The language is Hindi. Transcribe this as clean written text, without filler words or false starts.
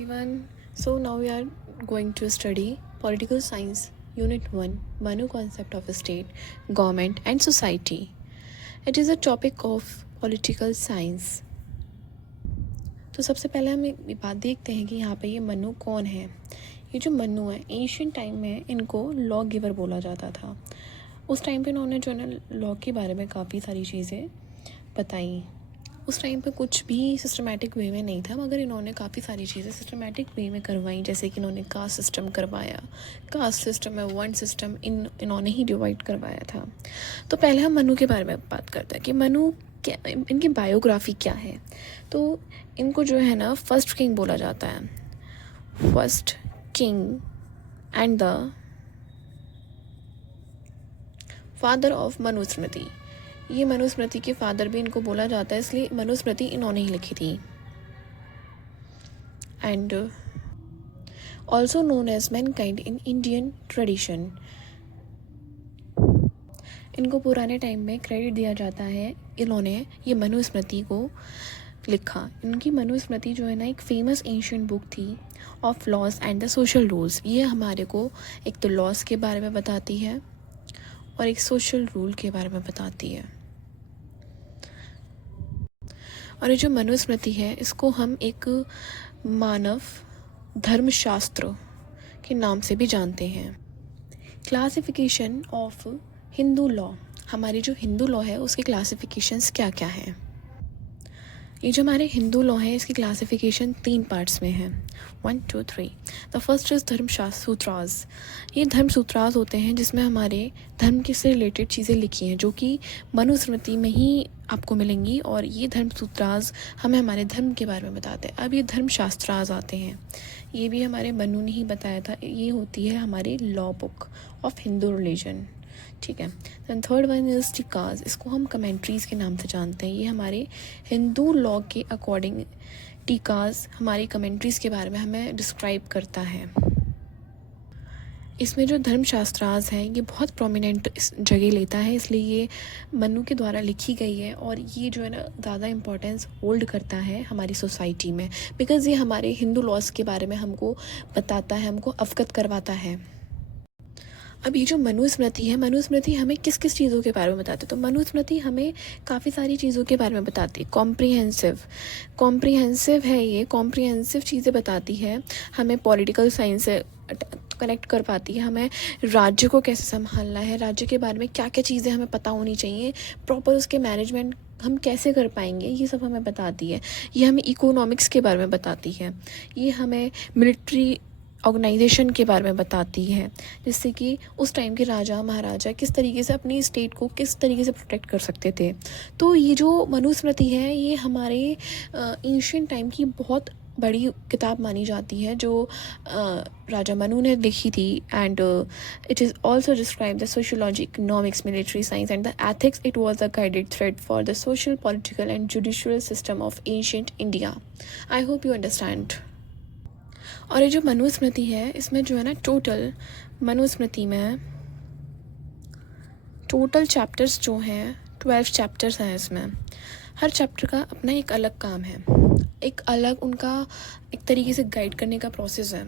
everyone. So now we are going to study Political Science Unit 1 Manu Concept of State, Government and Society. It is a topic of political science. तो सबसे पहले हम एक बात देखते हैं कि यहाँ पे ये मनु कौन है. ये जो मनु है एंशियंट टाइम में इनको लॉ गिवर बोला जाता था. उस टाइम पे इन्होंने जो है लॉ के बारे में काफ़ी सारी चीज़ें बताई. उस टाइम पे कुछ भी सिस्टमेटिक वे में नहीं था, मगर इन्होंने काफ़ी सारी चीज़ें सिस्टमेटिक वे में करवाई. जैसे कि इन्होंने कास्ट सिस्टम करवाया. कास्ट सिस्टम में वन सिस्टम इन्होंने ही डिवाइड करवाया था. तो पहले हम मनु के बारे में बात करते हैं कि मनु क्या, इनकी बायोग्राफी क्या है. तो इनको जो है ना फर्स्ट किंग बोला जाता है. First king and the father of Manusmriti. ये मनुस्मृति के फादर भी इनको बोला जाता है, इसलिए मनुस्मृति इन्होंने ही लिखी थी. And also known as mankind in Indian tradition. इनको पुराने टाइम में क्रेडिट दिया जाता है, इन्होंने ये मनुस्मृति को लिखा. इनकी मनुस्मृति जो है ना एक फेमस एंशियंट बुक थी of laws and the social rules. ये हमारे को एक तो लॉज के बारे में बताती है और एक सोशल रूल के बारे में बताती है. और ये जो मनुस्मृति है इसको हम एक मानव धर्मशास्त्र के नाम से भी जानते हैं. Classification of Hindu law. हमारी जो हिंदू लॉ है उसके क्लासिफिकेशंस क्या क्या हैं. ये जो हमारे हिंदू लॉ है इसकी क्लासिफिकेशन 3 पार्ट्स में है. 1, 2, 3. द फर्स्ट इज़ धर्मशास्त्र सूत्रास. ये धर्म सूत्रास होते हैं जिसमें हमारे धर्म के से रिलेटेड चीज़ें लिखी हैं जो कि मनुस्मृति में ही आपको मिलेंगी. और ये धर्म सूत्रास हमें हमारे धर्म के बारे में बताते हैं. अब ये धर्मशास्त्रास आते हैं, ये भी हमारे मनु ने ही बताया था. ये होती है हमारी law book of Hindu religion. ठीक है. Then third one is tikas. इसको हम कमेंट्रीज़ के नाम से जानते हैं. ये हमारे हिंदू लॉ के अकॉर्डिंग टीकाज हमारी कमेंट्रीज़ के बारे में हमें डिस्क्राइब करता है. इसमें जो धर्मशास्त्रास है ये बहुत प्रोमिनेंट जगह लेता है, इसलिए ये मनु के द्वारा लिखी गई है. और ये जो है ना ज़्यादा इम्पोर्टेंस होल्ड करता है हमारी सोसाइटी में, बिकॉज़ ये हमारे हिंदू लॉज के बारे में हमको बताता है, हमको अवगत करवाता है. अब ये जो मनुस्मृति है, मनुस्मृति हमें किस किस चीज़ों के बारे में बताती है. तो मनुस्मृति हमें काफ़ी सारी चीज़ों के बारे में बताती है. कॉम्प्रिहेंसिव है. ये कॉम्प्रिहेंसिव चीज़ें बताती है. हमें पॉलिटिकल साइंस से कनेक्ट कर पाती है. हमें राज्य को कैसे संभालना है, राज्य के बारे में क्या क्या चीज़ें हमें पता होनी चाहिए, प्रॉपर उसके मैनेजमेंट हम कैसे कर पाएंगे, ये सब हमें बताती है. ये हमें इकोनॉमिक्स के बारे में बताती है. ये हमें मिलिट्री ऑर्गेनाइजेशन के बारे में बताती है, जिससे कि उस टाइम के राजा महाराजा किस तरीके से अपनी स्टेट को किस तरीके से प्रोटेक्ट कर सकते थे. तो ये जो मनुस्मृति है ये हमारे एंशियंट टाइम की बहुत बड़ी किताब मानी जाती है जो राजा मनु ने लिखी थी. And it is also describe the sociology, economics, military science and the ethics. It was the guided thread for the social, political and judicial system of ancient India. I hope you understand. और ये जो मनुस्मृति है इसमें जो है ना टोटल मनुस्मृति में टोटल चैप्टर्स जो हैं 12 चैप्टर्स हैं. इसमें हर चैप्टर का अपना एक अलग काम है, एक अलग उनका एक तरीके से गाइड करने का प्रोसेस है.